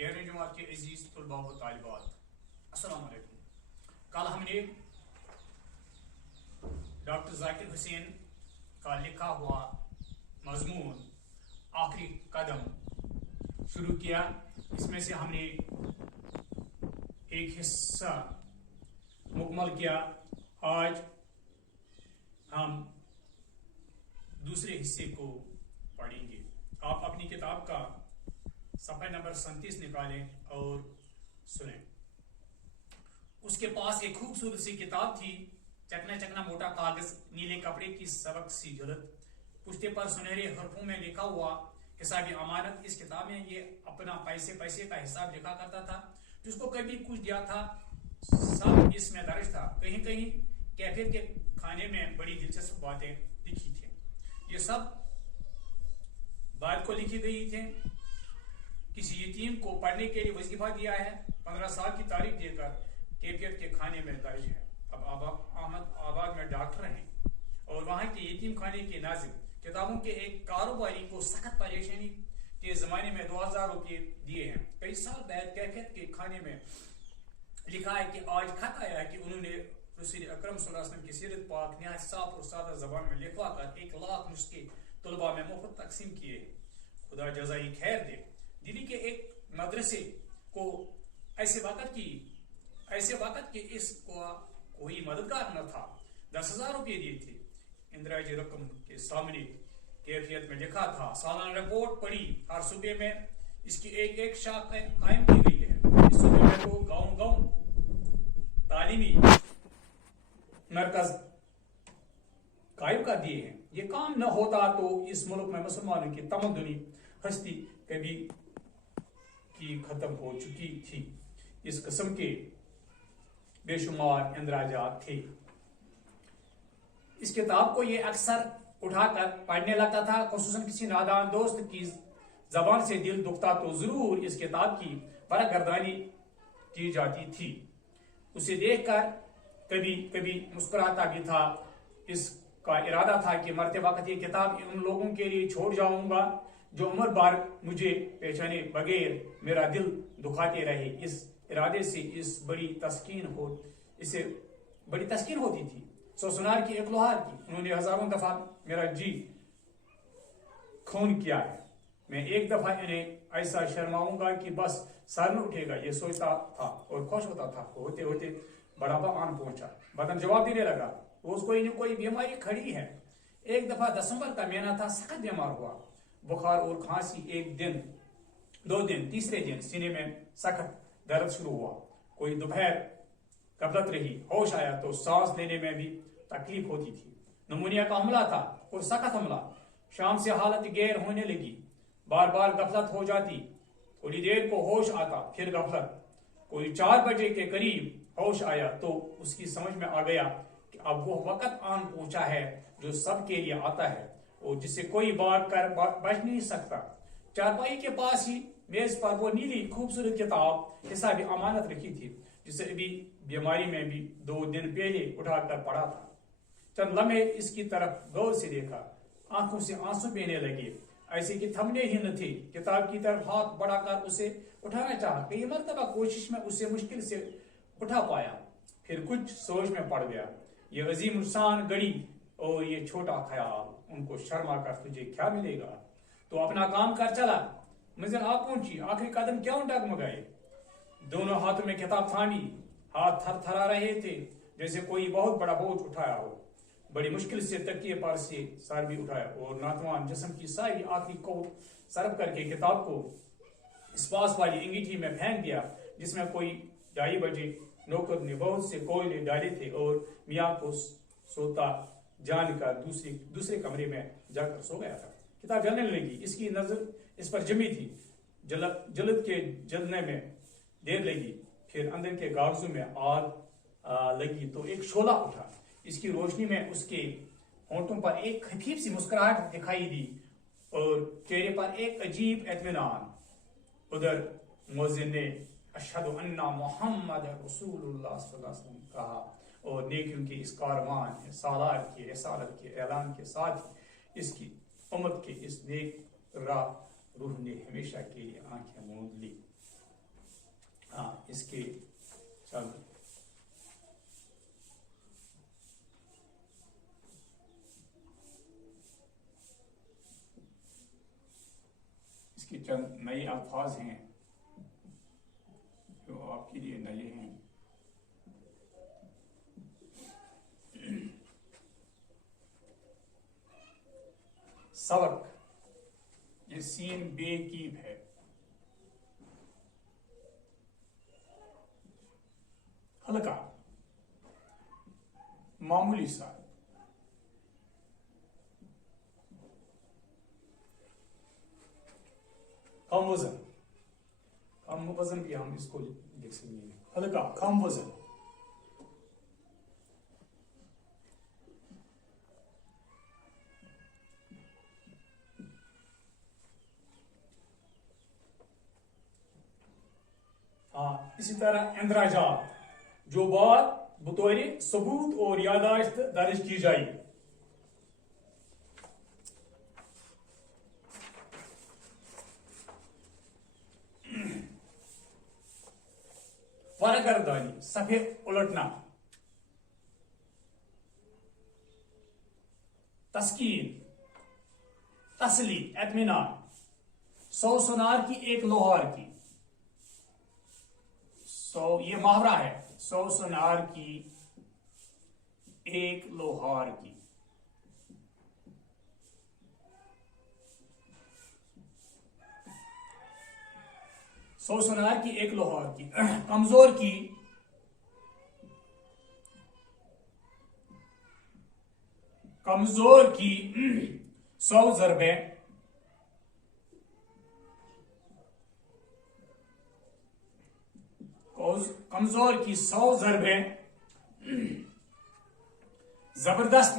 11 جماعت کے عزیز طلباء و طالبات، السلام علیکم۔ کل ہم نے ڈاکٹر ذاکر حسین کا لکھا ہوا مضمون آخری قدم شروع کیا۔ اس میں سے ہم نے ایک حصہ مکمل کیا۔ آج ہم دوسرے حصے کو پڑھیں گے۔ آپ اپنی کتاب کا صفحہ نمبر 37 نکالیں اور سنیں۔ اس کے پاس ایک خوبصورت سی کتاب تھی، چکنا چکنا موٹا کاغذ، نیلے کپڑے کی سبق سی جلد، پشتے پر سنہرے حرفوں میں لکھا ہوا حساب امانت۔ اس کتاب میں یہ اپنا پیسے کا حساب لکھا کرتا تھا، جس کو کبھی کچھ دیا تھا سب اس میں درج تھا۔ کہیں کہیں کیفیت کے کھانے میں بڑی دلچسپ باتیں لکھی تھیں۔ یہ سب بات کو لکھی گئی تھے۔ کسی یتیم کو پڑھنے کے لیے وظیفہ دیا ہے، 15 سال کی تاریخ دے کر کیفیت کے کھانے میں درج ہے۔ اب احمد آباد میں ڈاکٹر ہیں اور وہاں کے یتیم خانے کے ناظم کتابوں کے ایک کاروباری کو سخت پریشانی کے زمانے میں 2000 روپے دیے ہیں۔ کئی سال بعد کیفیت کے کھانے میں لکھا ہے کہ آج خط آیا ہے کہ انہوں نے رسول اکرم صلی اللہ علیہ وسلم کی سیرت پاک نہایت صاف اور سادہ زبان میں لکھوا کر 1 لاکھ نسخے طلباء میں مفت تقسیم کیے ہیں۔ خدا جزائی خیر دے۔ دلی کے ایک مدرسے کو ایسے وقت کہ اس کو کوئی مددگار نہ تھا 10,000 روپے دیے تھے۔ اندراج رقم کے سامنے کیفیت میں لکھا تھا، سالانہ رپورٹ پڑھی، ہر صوبے میں اس کی ایک شاخ قائم کی گئی ہے۔ اس صوبے میں تو گاؤں تعلیمی مرکز قائم کر دیے ہیں۔ یہ کام نہ ہوتا تو اس ملک میں مسلمانوں کی تمدنی ہستی کبھی کی ختم ہو چکی تھی۔ اس قسم کے بے شمار اندراجات تھے۔ اس کتاب کو یہ اکثر اٹھا کر پڑھنے لگتا تھا، خصوصاً کسی نادان دوست کی زبان سے دل دکھتا تو ضرور اس کتاب کی برگردانی کی جاتی تھی۔ اسے دیکھ کر کبھی کبھی مسکراتا بھی تھا۔ اس کا ارادہ تھا کہ مرتے وقت یہ کتاب ان لوگوں کے لیے چھوڑ جاؤں گا جو عمر بھر مجھے پہچانے بغیر میرا دل دکھاتے رہے۔ اس ارادے سے اسے بڑی تسکین ہوتی تھی۔ سوسنار کی ایک لوہار کی، انہوں نے ہزاروں دفعہ میرا جی خون کیا ہے، میں ایک دفعہ انہیں ایسا شرماؤں گا کہ بس سر نہ اٹھے گا، یہ سوچتا تھا اور خوش ہوتا تھا۔ ہوتے ہوتے بڑھاپا آن پہنچا، بدن جواب دینے لگا، روز کوئی نہ کوئی بیماری کھڑی ہے۔ ایک دفعہ دسمبر کا مہینہ تھا، سخت بیمار ہوا، بخار اور کھانسی، 1 دن 2 دن، تیسرے دن سینے میں سخت درد شروع ہوا۔ کوئی دوپہر غفلت رہی، ہوش آیا تو سانس لینے میں بھی تکلیف ہوتی تھی۔ نمونیا کا حملہ تھا اور سخت حملہ۔ شام سے حالت غیر ہونے لگی، بار بار غفلت ہو جاتی، تھوڑی دیر کو ہوش آتا، پھر غفلت۔ کوئی 4 بجے کے قریب ہوش آیا تو اس کی سمجھ میں آ گیا کہ اب وہ وقت آن پہنچا ہے جو سب کے لیے آتا ہے اور جسے کوئی بھاگ کر بچ نہیں سکتا۔ چارپائی کے پاس ہی میز پر وہ نیلی خوبصورت کتاب حساب امانت رکھی تھی، جسے ابھی بیماری میں بھی 2 دن پہلے اٹھا کر پڑھا تھا۔ چند لمحے اس کی طرف غور سے دیکھا، آنکھوں سے آنسو بہنے لگے، ایسے کہ تھمنے ہی نہ تھے۔ کتاب کی طرف ہاتھ بڑھا کر اسے اٹھانا چاہا، کئی مرتبہ کوشش میں اسے مشکل سے اٹھا پایا، پھر کچھ سوچ میں پڑ گیا۔ یہ عظیم انسان گڑی اور یہ چھوٹا خیال، ان کو شرما کر تجھے کیا ملے گا؟ تو اپنا کام کر چلا، منزل آ پہنچی، آخری قدم کیوں ڈگمگائے؟ دونوں ہاتھوں میں کتاب تھامی، ہاتھ تھر تھرا رہے تھے جیسے کوئی بہت بڑا بوجھ اٹھایا ہو۔ بڑی مشکل سے تکیے پر سے سر بھی اٹھایا اور ناتوان جسم کی ساری آخری قوت صرف کر کے کتاب کو اس پاس والی انگیٹھی میں پھینک دیا جس میں کوئی 2:30 بجے نوکر نے بہت سے کوئلے ڈالے تھے اور میاں کو سوتا جان کر دوسرے کمرے میں جا کر سو گیا تھا۔ کتاب جلنے لگی، اس کی نظر اس پر جمی تھی۔ جلد کے جلنے میں دیر لگی، پھر اندر کے کاغذوں میں آگ لگی تو ایک شعلہ اٹھا۔ اس کی روشنی میں اس کے ہونٹوں پر ایک خفیف سی مسکراہٹ دکھائی دی اور چہرے پر ایک عجیب اطمینان۔ ادھر مؤذن نے اشہد ان محمد رسول اللہ صلی اللہ علیہ وسلم کہا اور نیکیوں کے اس کاروان سالار کی رسالت کے اعلان کے ساتھ اس کی امت کے اس نیک راہ روح نے ہمیشہ کے لیے آنکھیں موند لی۔ اس کے چند نئے الفاظ ہیں جو آپ کے لیے نئے ہیں. سبق یہ سین بے کیب ہے. ہلکا معمولی سا. کم وزن. کم وزن بھی ہم اس کو لکھ سکیں گے. ہلکا کم وزن. اسی طرح اندراجات جو بات بطور ثبوت اور یادداشت درج کی جائے. فرگردانی صفحے الٹنا. تسکین تسلی اطمینان. سو سنار کی ایک لوہار کی. یہ محاورہ ہے. سو سنار کی ایک لوہار کی. سو سنار کی ایک لوہار کی. کمزور کی کمزور کی 100 ضربیں. کمزور کی 100 ضربیں. زبردست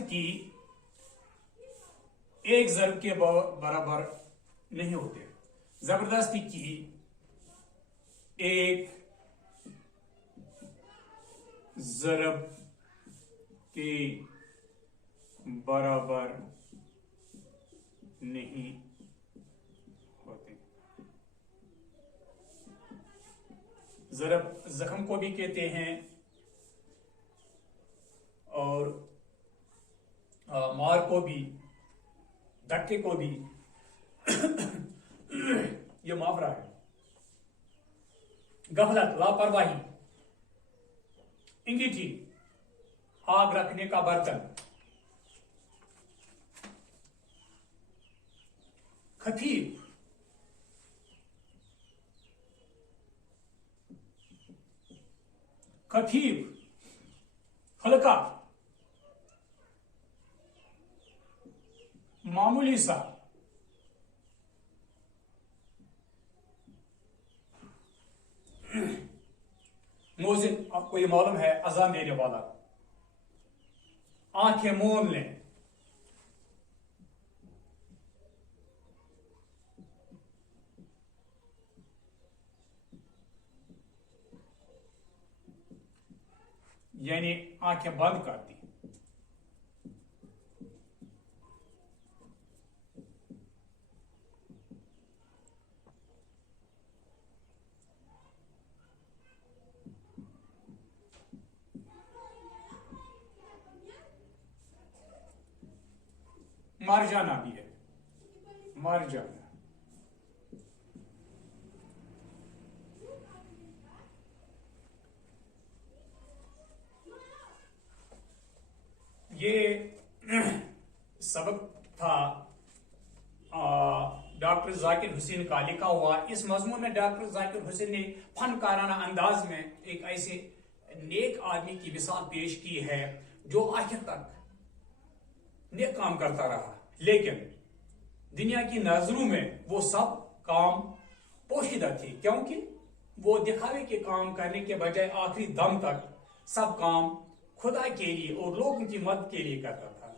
کی ایک ضرب کے برابر نہیں ہوتے. زبردست کی ایک ضرب کے برابر نہیں ہوتے. ضرب زخم کو بھی کہتے ہیں اور مار کو بھی، دھکے کو بھی. یہ محاورہ ہے. غفلت لاپرواہی. انگیٹھی آگ رکھنے کا برتن. خفیف ہلکا معمولی سا. موزن آپ کو یہ معلوم ہے اذان دینے والا. آنکھیں مون لیں. یعنی آنکھیں بند کر دی. مر جانا بھی ہے. مر جانا. یہ سبق تھا ڈاکٹر ذاکر حسین کا لکھا ہوا. اس مضمون میں ڈاکٹر ذاکر حسین نے فنکارانہ انداز میں ایک ایسے نیک آدمی کی مثال پیش کی ہے جو آخر تک نیک کام کرتا رہا، لیکن دنیا کی نظروں میں وہ سب کام پوشیدہ تھے، کیونکہ وہ دکھاوے کے کام کرنے کے بجائے آخری دم تک سب کام خدا کے لیے اور لوگوں کی مدد کے لیے کرتا تھا.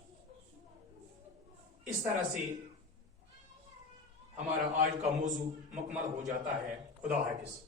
اس طرح سے ہمارا آج کا موضوع مکمل ہو جاتا ہے. خدا حافظ.